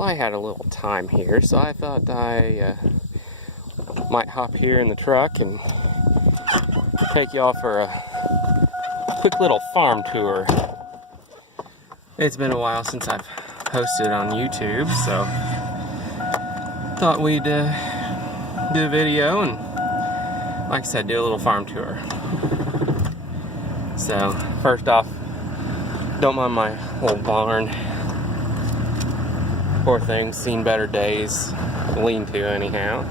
Well, I had a little time here, so I thought I might hop here in the truck and take y'all for a quick little farm tour. It's been a while since I've posted on YouTube, so thought we'd do a video and, like I said, do a little farm tour. So, first off, don't mind my little barn. Poor thing's seen better days. Lean-to, anyhow.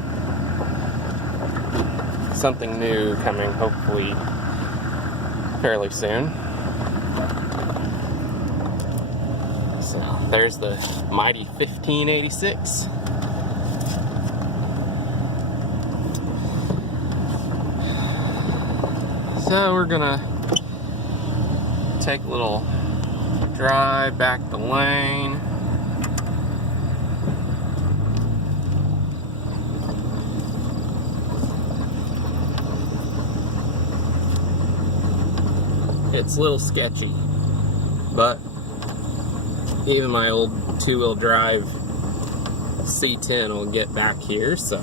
Something new coming, hopefully, fairly soon. So, there's the mighty 1586. So, we're gonna take a little drive back the lane. It's a little sketchy, but even my old two-wheel drive C10 will get back here, so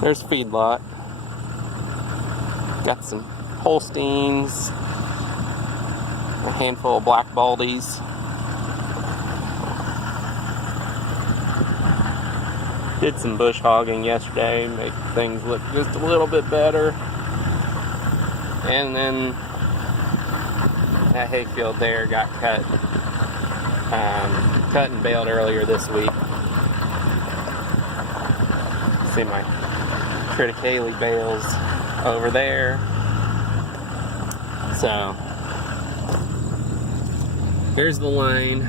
there's feedlot. Got some Holsteins, a handful of Black Baldies. Did some bush hogging yesterday, make things look just a little bit better. And then that hayfield there got cut and baled earlier this week. See my triticale bales over there. So here's the lane.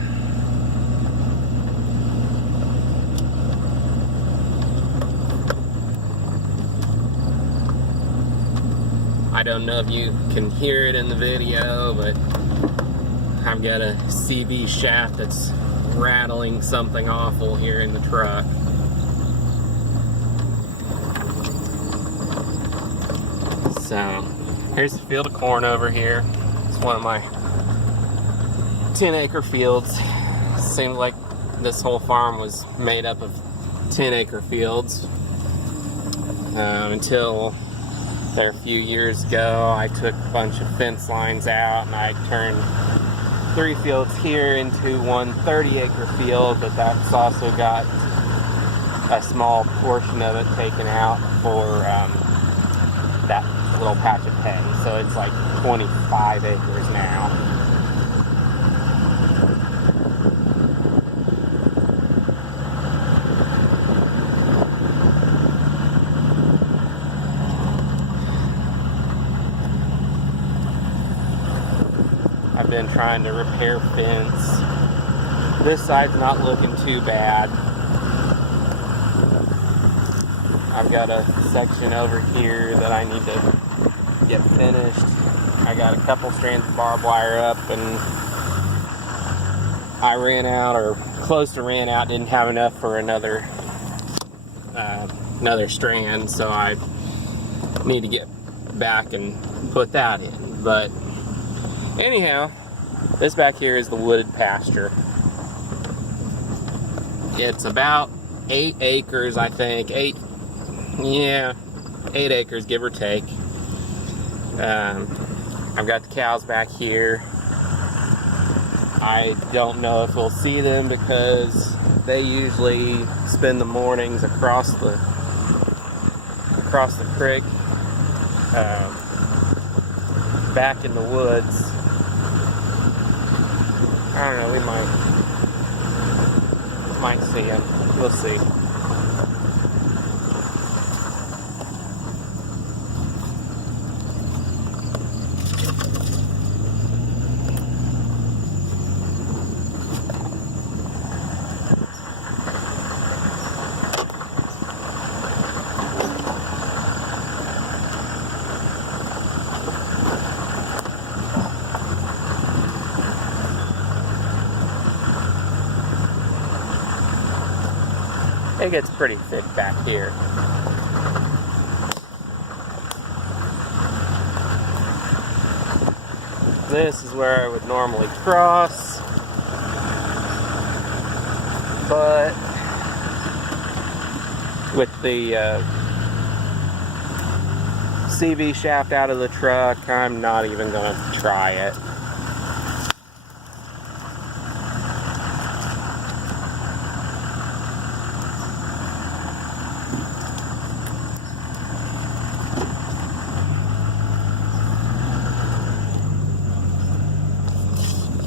I don't know if you can hear it in the video, but I've got a CV shaft that's rattling something awful here in the truck. So, here's the field of corn over here. It's one of my 10-acre fields. Seems like this whole farm was made up of 10-acre fields until there a few years ago. I took a bunch of fence lines out and I turned 3 fields here into one 30-acre field, but that's also got a small portion of it taken out for that little patch of hay. So it's like 25 acres now. I've been trying to repair fence. This side's not looking too bad. I've got a section over here that I need to get finished. I got a couple strands of barbed wire up and I ran out, or close to ran out, didn't have enough for another strand, so I need to get back and put that in. But anyhow, this back here is the wooded pasture. It's about 8 acres, I think. 8 acres, give or take. I've got the cows back here. I don't know if we'll see them because they usually spend the mornings across the creek, back in the woods. I don't know, we might see them. We'll see. It gets pretty thick back here. This is where I would normally cross, but with the CV shaft out of the truck, I'm not even going to try it.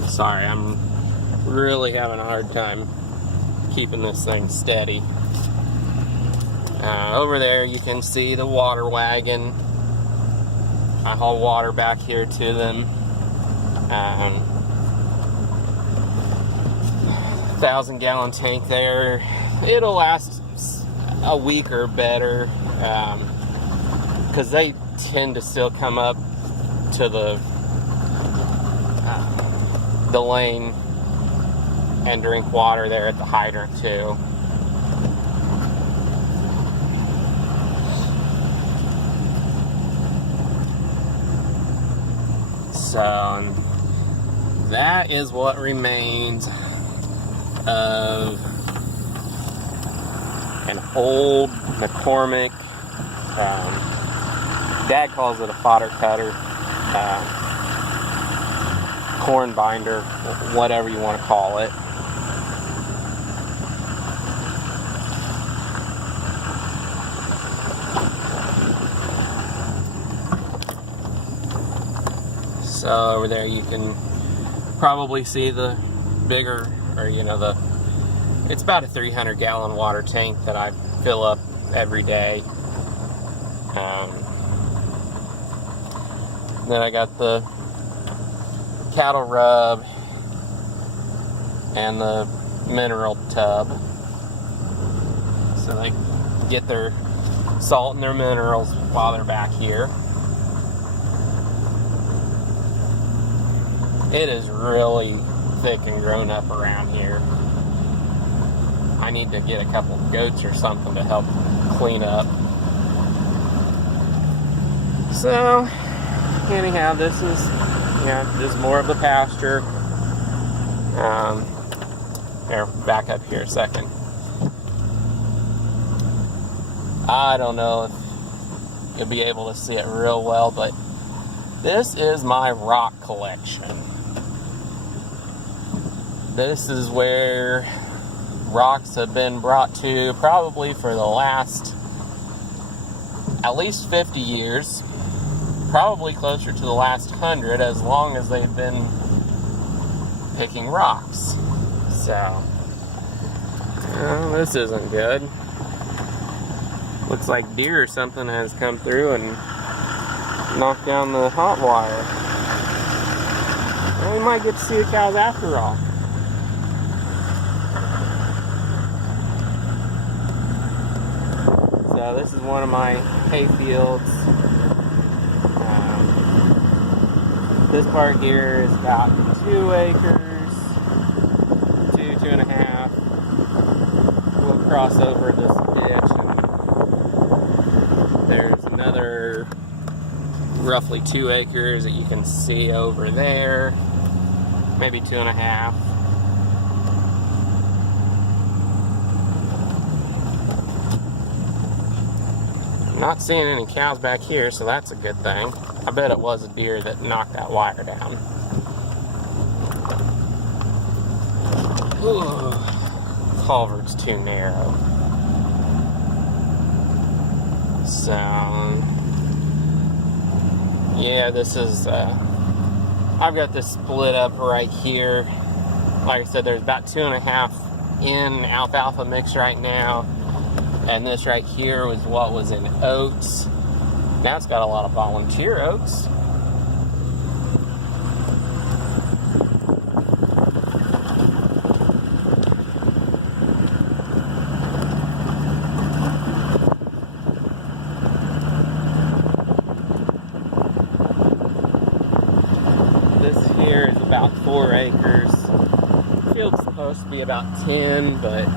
Sorry, I'm really having a hard time keeping this thing steady. Over there you can see the water wagon. I haul water back here to them. 1,000-gallon tank there. It'll last a week or better, because they tend to still come up to the lane and drink water there at the hydrant too. So that is what remains of an old McCormick. Dad calls it a fodder cutter. Corn binder, whatever you want to call it. So over there you can probably see the bigger, or it's about a 300-gallon water tank that I fill up every day. Then I got the cattle rub and the mineral tub, so they get their salt and their minerals while they're back here. It is really thick and grown up around here. I need to get a couple of goats or something to help clean up. So anyhow, this is just more of the pasture. Here, back up here a second. I don't know if you'll be able to see it real well, but this is my rock collection. This is where rocks have been brought to probably for the last at least 50 years. Probably closer to the last 100, as long as they've been picking rocks. So, this isn't good. Looks like deer or something has come through and knocked down the hot wire. Well, we might get to see the cows after all. So this is one of my hay fields. This part here is about 2 acres, 2.5. We'll cross over this ditch. There's another roughly 2 acres that you can see over there, maybe 2.5. Not seeing any cows back here, so that's a good thing. I bet it was a deer that knocked that wire down. Ooh, culvert's too narrow. So, yeah, this is, I've got this split up right here. Like I said, there's about 2.5 in alfalfa mix right now. And this right here was what was in oats. Now it's got a lot of volunteer oats. This here is about 4 acres. The field's supposed to be about 10, but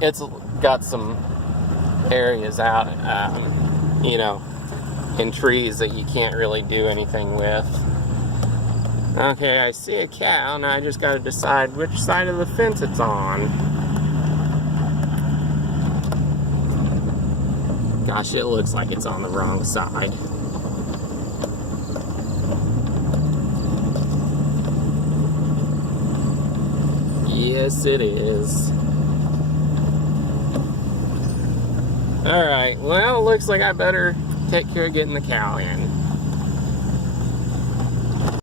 it's got some areas out, in trees that you can't really do anything with. Okay, I see a cow, and I just got to decide which side of the fence it's on. Gosh, it looks like it's on the wrong side. Yes, it is. Alright, well, looks like I better take care of getting the cow in.